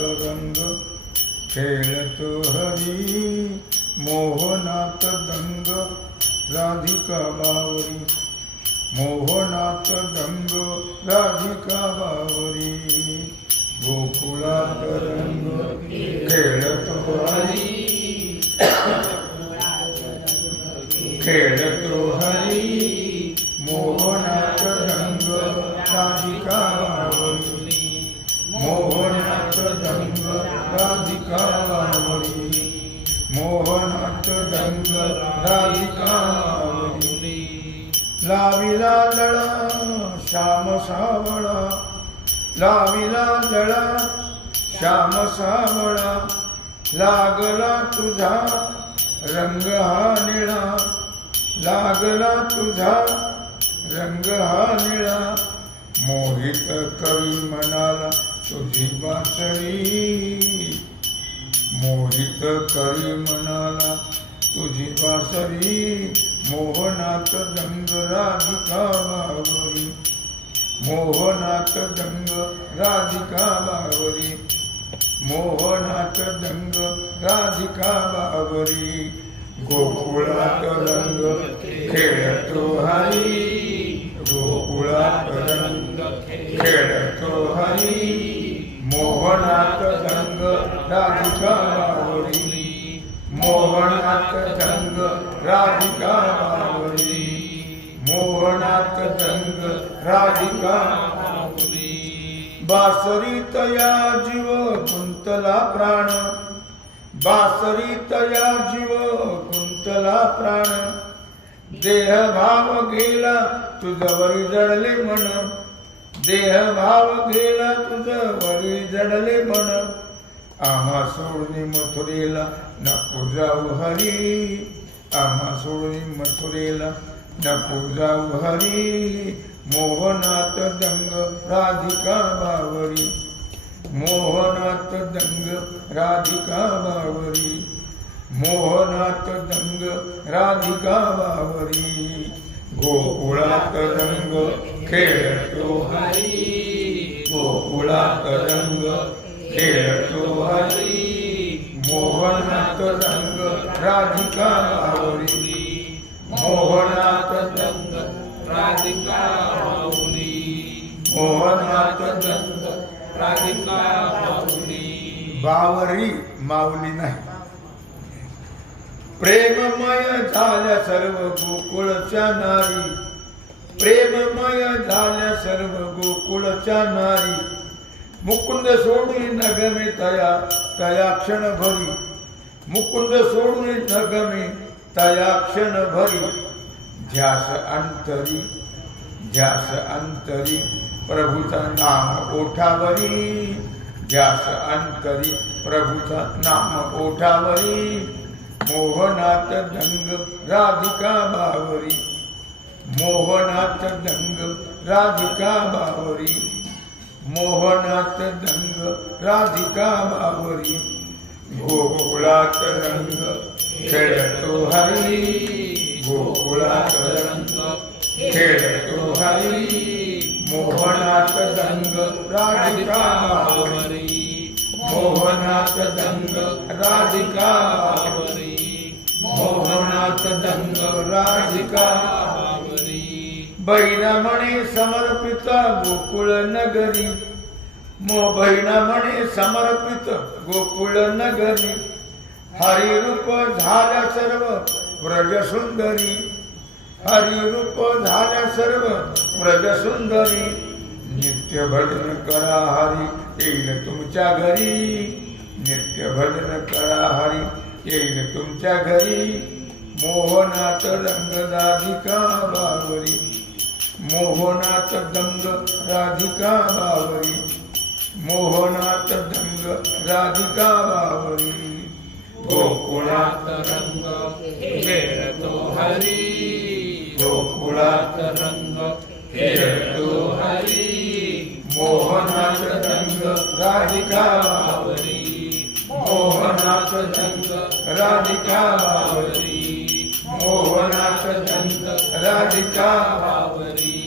रंग खेळतो हरी मोहनात दंग राधिका बावरी. मोहनात दंग राधिका बावरी. गोकुळात रंग खेळतो हरी. खेळतो हरी मोहन मोहनात रंग राधिका लाविला लळा श्याम सावळा. लाविला लळा श्याम सावळा. लागला तुझा रंग हा निळा. लागला तुझा रंग हा निळा. मोहित कवी म्हणाला तुझी बासरी मोहित करी म्हणाला तुझी बासरी मोहनात दंग राधिका बावरी मोहनात दंग राधिका बावरी मोहनात दंग राधिका बावरी गोकुळात रंग खेळतो हरी. गोकुळात रंग खेळतो हरी. मोहनात रंग राधिका बावरी मोहनात दंग राधिका बावरी मोहनात दंग राधिका बासरी तया जीव कुंतला प्राण बासरी तया जीव कुंतला प्राण. देह भाव गेला तुझ वरी जडले म्हण देह भाव गेला तुझ वरी जडले म्हण आम्हा सोडणी मथुरेला नको जाऊ हरी. आम्हा सोडणी मथुरेला नको जाऊ हरी. मोहनात दंग राधिका बावरी. मोहनात दंग राधिका बावरी. मोहनात दंग राधिका बावरी. गोकुळात रंग खेळतो हरी. गोकुळात रंग खेळतो हरी मोहनात रंग राधिका बावरी मोहनात रंग राधिका माऊली मोहनात रंग राधिका माऊली बावरी माऊली नाही. प्रेममय झाल्या सर्व गोकुळच्या नारी. प्रेममय झाल्या सर्व गोकुळच्या नारी. मुकुंद सोडून नगमे तया तया क्षण भरी. मुकुंद सोडून नगमे तया क्षण भरी. ध्यास अंतरी ध्यास अंतरी प्रभूचा नाम ओठावरी ध्यास अंतरी प्रभूचा नाम ओठावरी मोहनात दंग राधिका बावरी. मोहनात दंग राधिका बावरी. मोहनात दंग राधिका बाबरी गोकुळात रंग खेळतो हरी गोकुळात रंग खेळतो हरी मोहनात दंग राधिका बावरी मोहनात दंग राधिका बाबरी मोहनात दंग राधिका बहिणा म्हणे समर्पित गोकुळ नगरी. मो बहिणा म्हणे समर्पित गोकुळ नगरी. हरिरूप झाल्या सर्व व्रज सुंदरी हरिरूप झाल्या सर्व व्रज सुंदरी नित्य भजन करा हरी येईल तुमच्या घरी. नित्य भजन करा हरी येईल तुमच्या घरी. मोहनात रंगदाधिका बाबरी मोहनात दंग राधिका बावरी। मोहनात दंग राधिका बावरी। गोकुळात रंग खेळतो हरी। गोकुळात रंग खेळतो हरी। मोहनात दंग राधिका बावरी। मोहनात दंग राधिका बावरी। मोहनात दंग राधिका बावरी।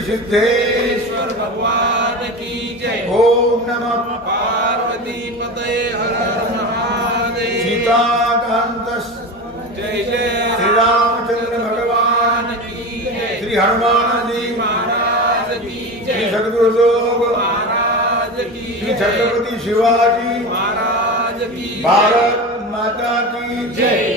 श्री सिद्धेश ईश्वर भगवान की जय। ओम नमः। पार्वती पते हर हर महादेव। सीताकांत जय जय श्री रामचंद्र भगवान। की जय। श्री हनुमान जी महाराज की श्री जय। सद्गुरु लोग महाराज की श्री छत्रपति शिवाजी। महाराज की भारत माता की जय।